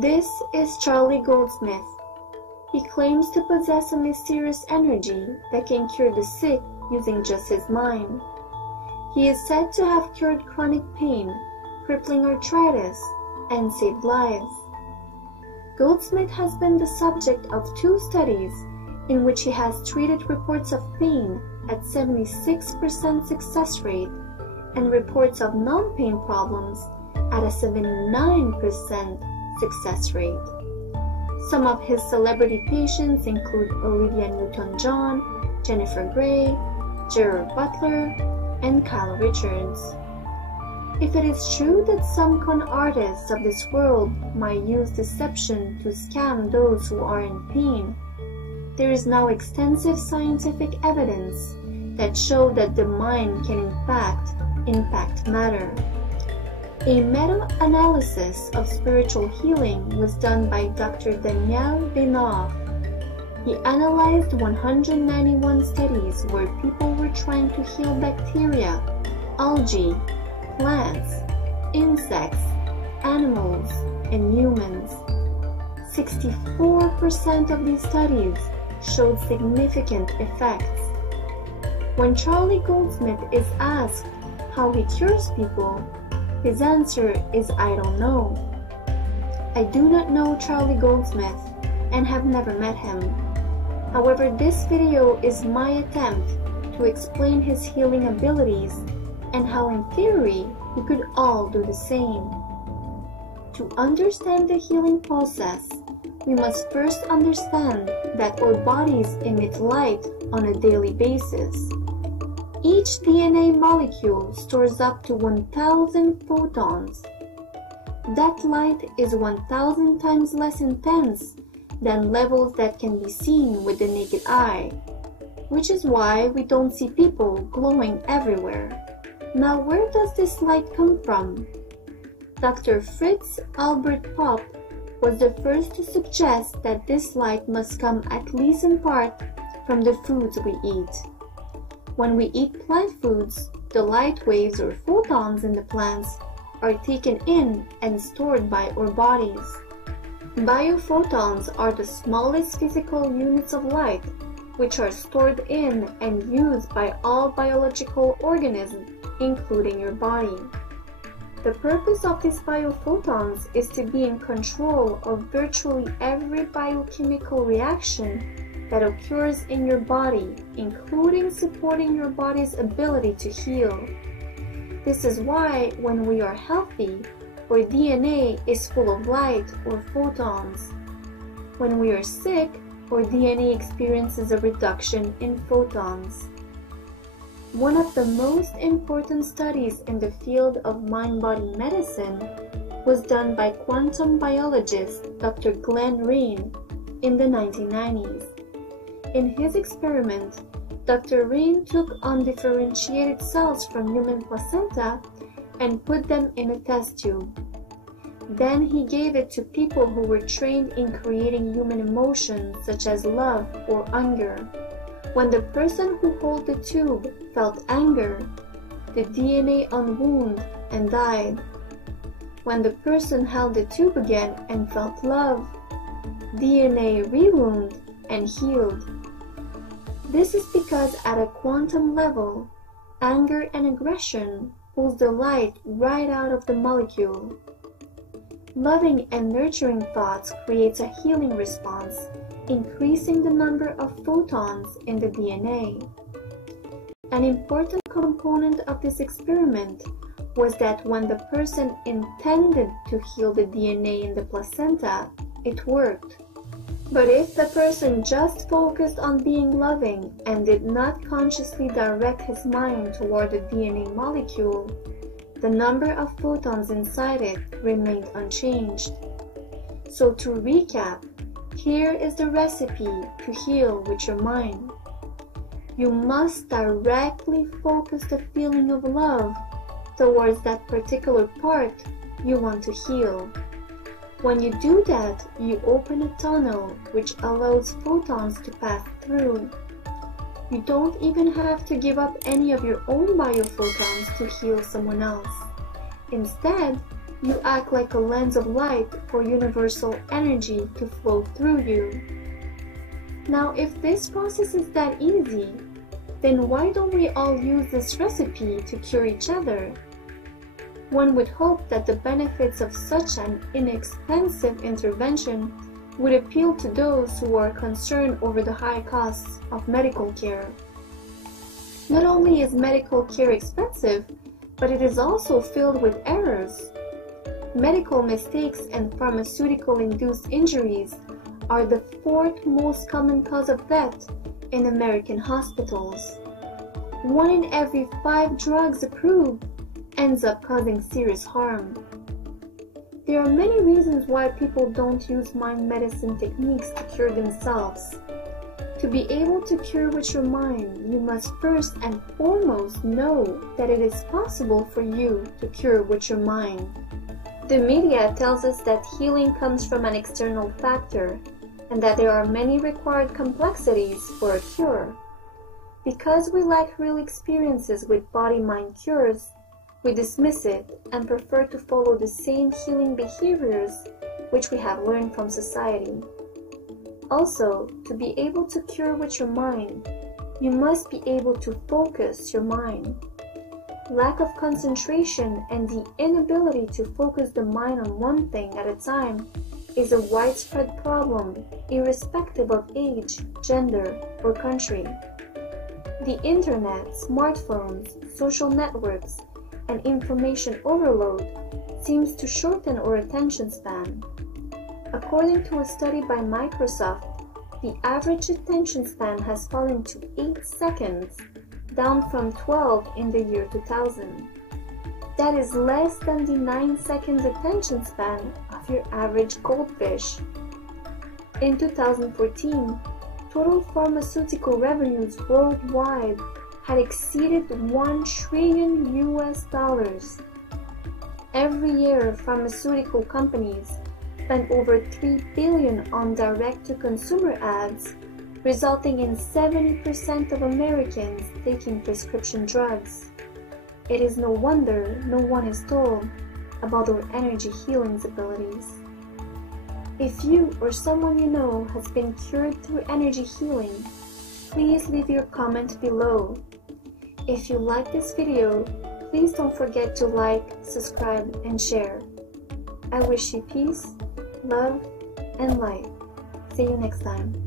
This is Charlie Goldsmith. He claims to possess a mysterious energy that can cure the sick using just his mind. He is said to have cured chronic pain, crippling arthritis, and saved lives. Goldsmith has been the subject of 2 studies in which he has treated reports of pain at 76% success rate and reports of non-pain problems at a 79% success rate. Some of his celebrity patients include Olivia Newton-John, Jennifer Grey, Gerard Butler, and Kyle Richards. If it is true that some con artists of this world might use deception to scam those who are in pain, there is now extensive scientific evidence that show that the mind can impact matter. A meta-analysis of spiritual healing was done by Dr. Daniel Benov. He analyzed 191 studies where people were trying to heal bacteria, algae, plants, insects, animals, and humans. 64% of these studies showed significant effects. When Charlie Goldsmith is asked how he cures people, his answer is "I don't know." I do not know Charlie Goldsmith and have never met him. However, this video is my attempt to explain his healing abilities and how in theory we could all do the same. To understand the healing process, we must first understand that our bodies emit light on a daily basis. Each DNA molecule stores up to 1,000 photons. That light is 1,000 times less intense than levels that can be seen with the naked eye, which is why we don't see people glowing everywhere. Now, where does this light come from? Dr. Fritz Albert Popp was the first to suggest that this light must come at least in part from the foods we eat. When we eat plant foods, the light waves or photons in the plants are taken in and stored by our bodies. Biophotons are the smallest physical units of light, which are stored in and used by all biological organisms, including your body. The purpose of these biophotons is to be in control of virtually every biochemical reaction that occurs in your body, including supporting your body's ability to heal. This is why when we are healthy, our DNA is full of light or photons. When we are sick, our DNA experiences a reduction in photons. One of the most important studies in the field of mind-body medicine was done by quantum biologist Dr. Glenn Rain in the 1990s. In his experiment, Dr. Rain took undifferentiated cells from human placenta and put them in a test tube. Then he gave it to people who were trained in creating human emotions such as love or anger. When the person who held the tube felt anger, the DNA unwound and died. When the person held the tube again and felt love, DNA rewound and healed. This is because at a quantum level, anger and aggression pulls the light right out of the molecule. Loving and nurturing thoughts creates a healing response, increasing the number of photons in the DNA. An important component of this experiment was that when the person intended to heal the DNA in the placenta, it worked. But if the person just focused on being loving and did not consciously direct his mind toward the DNA molecule, the number of photons inside it remained unchanged. So to recap, here is the recipe to heal with your mind. You must directly focus the feeling of love towards that particular part you want to heal. When you do that, you open a tunnel which allows photons to pass through. You don't even have to give up any of your own biophotons to heal someone else. Instead, You act like a lens of light for universal energy to flow through you. Now, if this process is that easy, then why don't we all use this recipe to cure each other? One would hope that the benefits of such an inexpensive intervention would appeal to those who are concerned over the high costs of medical care. Not only is medical care expensive, but it is also filled with errors. Medical mistakes and pharmaceutical-induced injuries are the fourth most common cause of death in American hospitals. 1 in every 5 drugs approved ends up causing serious harm. There are many reasons why people don't use mind medicine techniques to cure themselves. To be able to cure with your mind, you must first and foremost know that it is possible for you to cure with your mind. The media tells us that healing comes from an external factor, and that there are many required complexities for a cure. Because we lack real experiences with body-mind cures, we dismiss it and prefer to follow the same healing behaviors which we have learned from society. Also, to be able to cure with your mind, you must be able to focus your mind. Lack of concentration and the inability to focus the mind on one thing at a time is a widespread problem, irrespective of age, gender, or country. The internet, smartphones, social networks, and information overload seems to shorten our attention span. According to a study by Microsoft, the average attention span has fallen to 8 seconds, down from 12 in the year 2000. That is less than the 9 seconds attention span of your average goldfish. In 2014, total pharmaceutical revenues worldwide had exceeded $1 trillion. Every year, pharmaceutical companies spend over $3 billion on direct-to-consumer ads, resulting in 70% of Americans taking prescription drugs. It is no wonder no one is told about our energy healing abilities. If you or someone you know has been cured through energy healing, please leave your comment below. If you like this video, please don't forget to like, subscribe, and share. I wish you peace, love, and light. See you next time.